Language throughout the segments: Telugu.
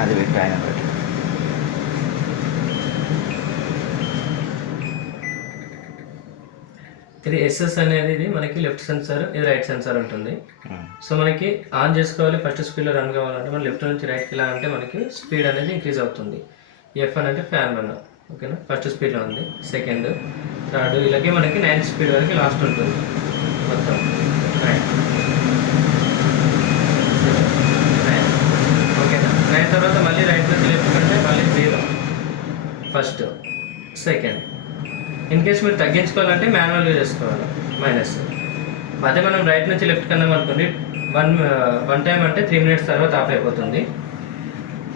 అది పెట్టి ఆయన పెట్టి ఇది ఎస్ఎస్ అనేది ఇది మనకి లెఫ్ట్ సెన్సార్ ఇది రైట్ సెన్సార్ ఉంటుంది. సో మనకి ఆన్ చేసుకోవాలి ఫస్ట్ స్పీడ్లో రన్ కావాలంటే మనం లెఫ్ట్ నుంచి రైట్కి ఇలా అంటే మనకి స్పీడ్ అనేది ఇంక్రీజ్ అవుతుంది. ఎఫ్ అని అంటే ఫ్యాన్ రన్ ఓకేనా ఫస్ట్ స్పీడ్లో ఉంది. సెకండ్ థర్డ్ ఇలాగే మనకి నైన్త్ స్పీడ్ వరకు లాస్ట్ ఉంటుంది. మొత్తం. నైన్ నైన్ ఓకేనా నైన్ తర్వాత మళ్ళీ రైట్ నుంచి లెఫ్ట్ అంటే మళ్ళీ zero first second. In case మీరు తగ్గించుకోవాలంటే మాన్యువల్గా చేసుకోవాలి మైనస్. అదే మనం రైట్ నుంచి లెఫ్ట్ కన్నాం అనుకోండి వన్ వన్ టైం అంటే త్రీ మినిట్స్ తర్వాత ఆఫ్ అయిపోతుంది.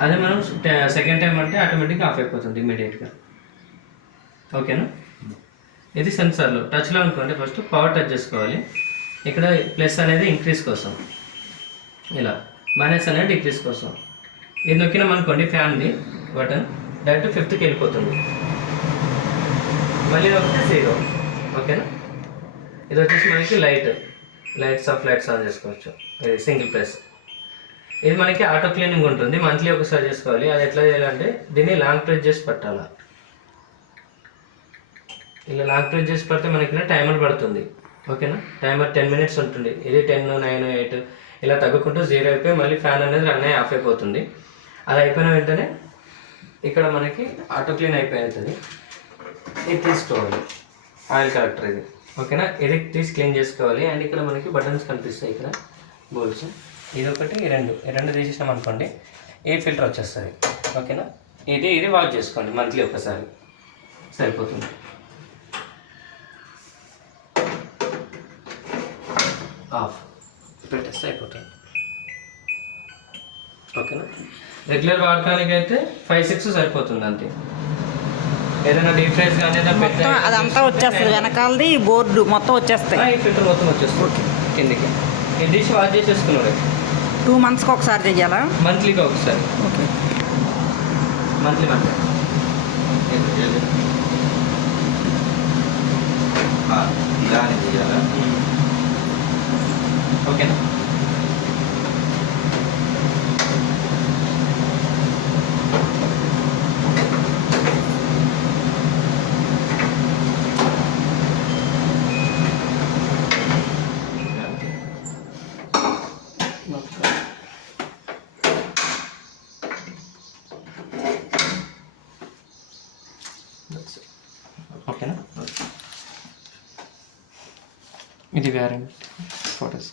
అదే మనం సెకండ్ టైం అంటే ఆటోమేటిక్గా ఆఫ్ అయిపోతుంది ఇమీడియట్గా ఓకేనా? ఇది సెన్సార్లో టచ్లో అనుకోండి ఫస్ట్ పవర్ టచ్ చేసుకోవాలి. ఇక్కడ ప్లస్ అనేది ఇంక్రీస్ కోసం. ఇలా. మైనస్ అనేది డిక్రీస్ కోసం. ఇది నొక్కినాం అనుకోండి ఫ్యాన్ది బటన్. డైరెక్ట్ ఫిఫ్త్కి వెళ్ళిపోతుంది. మళ్ళీ ఒకటి జీరో ఓకేనా? ఇది వచ్చేసి మనకి light. Lights off lights on చేసుకోవచ్చు. ఇది సింగిల్ ప్రెస్. ఇది మనకి ఆటో క్లీనింగ్ ఉంటుంది. మంత్లీ ఒకసారి చేసుకోవాలి. అది ఎట్లా చేయాలంటే దీన్ని లాంగ్ ప్రెస్ చేసి పెట్టాలా. ఇలా లాంగ్ ప్రెస్ చేసి పడితే మనకి టైమర్ పడుతుంది. ఓకేనా? టైమర్ టెన్ మినిట్స్ ఉంటుంది. ఇది టెన్ నైన్ ఎయిట్ ఇలా తగ్గుకుంటూ జీరో అయిపోయి మళ్ళీ ఫ్యాన్ అనేది రన్ అయ్యి ఆఫ్ అయిపోతుంది. అది అయిపోయిన వెంటనే ఇక్కడ మనకి ఆటో క్లీన్ అయిపోతుంది ఇది తీసుకోవాలి. ఆయిల్ కలెక్టర్ ఇది. ఓకేనా ఇది తీసి క్లీన్ చేసుకోవాలి. అండ్ ఇక్కడ మనకి బటన్స్ కనిపిస్తాయి ఇక్కడ. బోల్స్ ఇది ఒకటి రెండు. రెండు తీసేసినాం అనుకోండి ఏ ఫిల్టర్ వచ్చేస్తుంది. ఓకేనా ఇది ఇది వాష్ చేసుకోండి మంత్లీ ఒకసారి. సరిపోతుంది. ఆఫ్ పెట్టేస్తే అయిపోతుంది ఓకేనా రెగ్యులర్ వాడకానికి అయితే ఫైవ్ సిక్స్ సరిపోతుంది అంతే. ఏదైనా డీప్ ఫ్రైస్ కానీ ఏదైనా మొత్తం పెట్టే- అదంతా వచ్చేస్తుంది. వెనకాలది బోర్డు మొత్తం వచ్చేస్తాయి. ఆ, ఈ ఫిల్టర్ మొత్తం వచ్చేస్తుంది. కిందికి. వాష్ చేసేసుకున్నాడు. టూ మంత్స్కి ఒకసారి చెయ్యాలా మంత్లీగా ఒకసారి. ఓకే. మంత్లీ మంత్లీ ఆ, ఇలానే చేయాలా? ఓకేనా? ఓకేనా? ఇది వ్యారంటీ ఫోటోస్